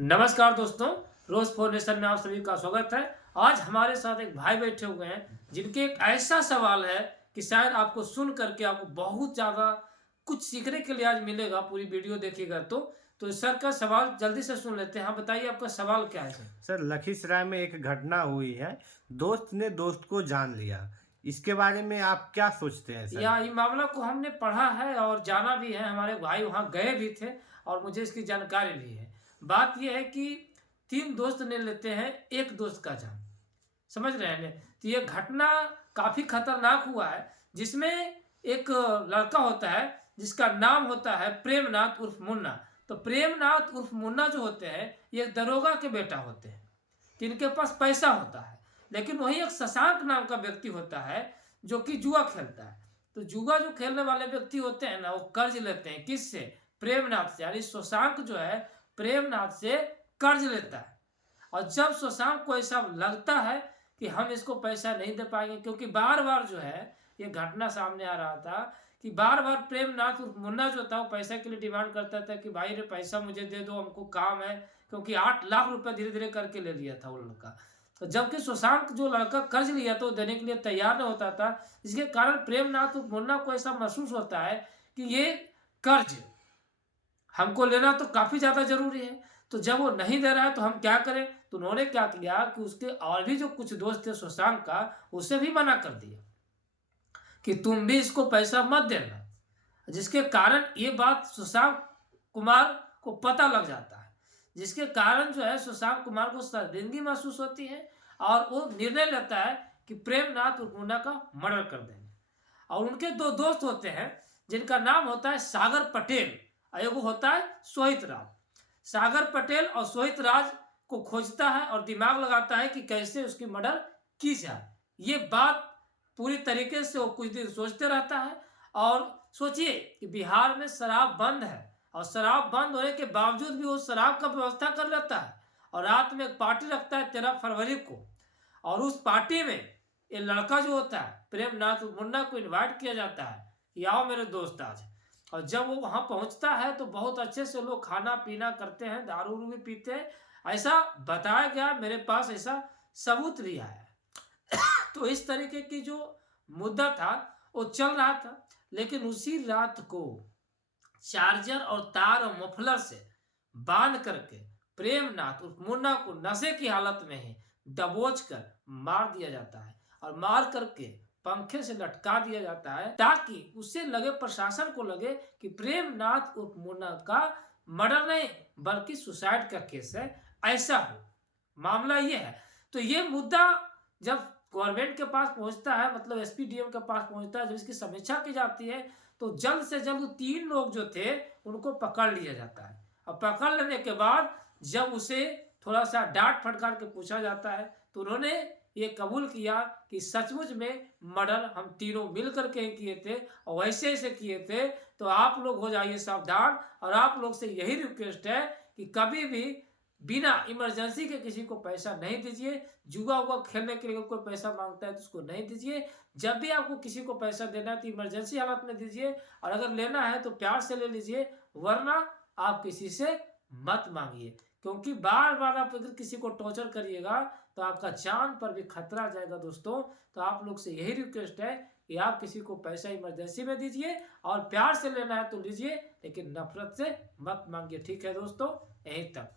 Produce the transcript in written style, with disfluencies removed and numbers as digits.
नमस्कार दोस्तों, रोज फाउंडेशन में आप सभी का स्वागत है। आज हमारे साथ एक भाई बैठे हुए हैं जिनके एक ऐसा सवाल है कि शायद आपको सुन करके आपको बहुत ज़्यादा कुछ सीखने के लिए आज मिलेगा। पूरी वीडियो देखिएगा तो सर का सवाल जल्दी से सुन लेते हैं। हाँ, बताइए आपका सवाल क्या है सर? सर, लखीसराय में एक घटना हुई है। दोस्त ने दोस्त को जान लिया। इसके बारे में आप क्या सोचते हैं सर? या ये मामला को हमने पढ़ा है और जाना भी है। हमारे भाई वहाँ गए भी थे और मुझे इसकी जानकारी भी है। बात यह है कि 3 दोस्त ले लेते हैं एक दोस्त का जान। समझ रहे हैं? तो ये घटना काफ़ी खतरनाक हुआ है, जिसमें एक लड़का होता है जिसका नाम होता है प्रेमनाथ उर्फ मुन्ना। तो प्रेमनाथ उर्फ मुन्ना जो होते हैं, ये एक दरोगा के बेटा होते हैं, कि इनके पास पैसा होता है। लेकिन वहीं एक शशांक नाम का व्यक्ति होता है जो कि जुआ खेलता है। तो जुआ जो खेलने वाले व्यक्ति होते हैं ना, वो कर्ज लेते हैं किससे? प्रेमनाथ से। यानी शशांक जो है प्रेमनाथ से कर्ज लेता है। और जब शशांक को ऐसा लगता है कि हम इसको पैसा नहीं दे पाएंगे, क्योंकि बार बार जो है ये घटना सामने आ रहा था कि बार बार प्रेमनाथ मुन्ना जो था वो पैसे के लिए डिमांड करता था कि भाई रे पैसा मुझे दे दो, हमको काम है। क्योंकि 8 लाख रुपए धीरे धीरे करके ले लिया था वो लड़का। तो जबकि शशांक जो लड़का कर्ज लिया था वो देने के लिए तैयार नहीं होता था, जिसके कारण प्रेमनाथ मुन्ना को ऐसा महसूस होता है कि ये कर्ज हमको लेना तो काफ़ी ज़्यादा ज़रूरी है। तो जब वो नहीं दे रहा है तो हम क्या करें? तो उन्होंने क्या किया कि उसके और भी जो कुछ दोस्त थे शशांक का, उसे भी मना कर दिया कि तुम भी इसको पैसा मत देना। जिसके कारण ये बात शशांक कुमार को पता लग जाता है, जिसके कारण जो है शशांक कुमार को शर्मिंदगी महसूस होती है और वो निर्णय लेता है कि प्रेमनाथ उर्फ मुन्ना का मर्डर कर देंगे। और उनके 2 दोस्त होते हैं जिनका नाम होता है सागर पटेल और एगो होता है सोहित राज। सागर पटेल और सोहित राज को खोजता है और दिमाग लगाता है कि कैसे उसकी मर्डर की जाए। ये बात पूरी तरीके से वो कुछ दिन सोचते रहता है। और सोचिए कि बिहार में शराब बंद है और शराब बंद होने के बावजूद भी वो शराब का व्यवस्था कर लेता है और रात में एक पार्टी रखता है 13 फरवरी को। और उस पार्टी में ये लड़का जो होता है प्रेमनाथ मुन्ना को इनवाइट किया जाता है कि आओ मेरे दोस्त आज। और जब वो वहाँ पहुँचता है तो बहुत अच्छे से लोग खाना पीना करते हैं, दारू भी पीते हैं, ऐसा बताया गया। मेरे पास ऐसा सबूत भी है। तो इस तरीके की जो मुद्दा था वो चल रहा था। लेकिन उसी रात को चार्जर और तार और मफलर से बांध करके प्रेमनाथ उस मुन्ना को नशे की हालत में ही दबोच कर मार दिया जाता है और मार करके पंखे से लटका दिया जाता है, ताकि उससे लगे, प्रशासन को लगे कि प्रेमनाथ उर्फ मुन्ना का मर्डर नहीं बल्कि सुसाइड का केस है। ऐसा हो मामला ये है। तो ये मुद्दा जब गवर्नमेंट के पास पहुंचता है, मतलब एसपीडीएम के पास पहुंचता है, जब इसकी समीक्षा की जाती है तो जल्द से जल्द 3 लोग जो थे उनको पकड़ लिया जाता है। और पकड़ लेने के बाद जब उसे थोड़ा सा डांट फटकार के पूछा जाता है तो उन्होंने ये कबूल किया कि सचमुच में मर्डर हम तीनों मिल करके किए थे और वैसे ऐसे किए थे। तो आप लोग हो जाइए सावधान और आप लोग से यही रिक्वेस्ट है कि कभी भी बिना इमरजेंसी के किसी को पैसा नहीं दीजिए। जुआ उआ खेलने के लिए कोई पैसा मांगता है तो उसको नहीं दीजिए। जब भी आपको किसी को पैसा देना है तो इमरजेंसी हालत में दीजिए, और अगर लेना है तो प्यार से ले लीजिए, वरना आप किसी से मत मांगिए। क्योंकि बार बार आप अगर किसी को टॉर्चर करिएगा तो आपका जान पर भी खतरा जाएगा दोस्तों। तो आप लोग से यही रिक्वेस्ट है कि आप किसी को पैसा इमरजेंसी में दीजिए और प्यार से लेना है तो लीजिए, लेकिन नफरत से मत मांगिए। ठीक है दोस्तों, यहीं तक।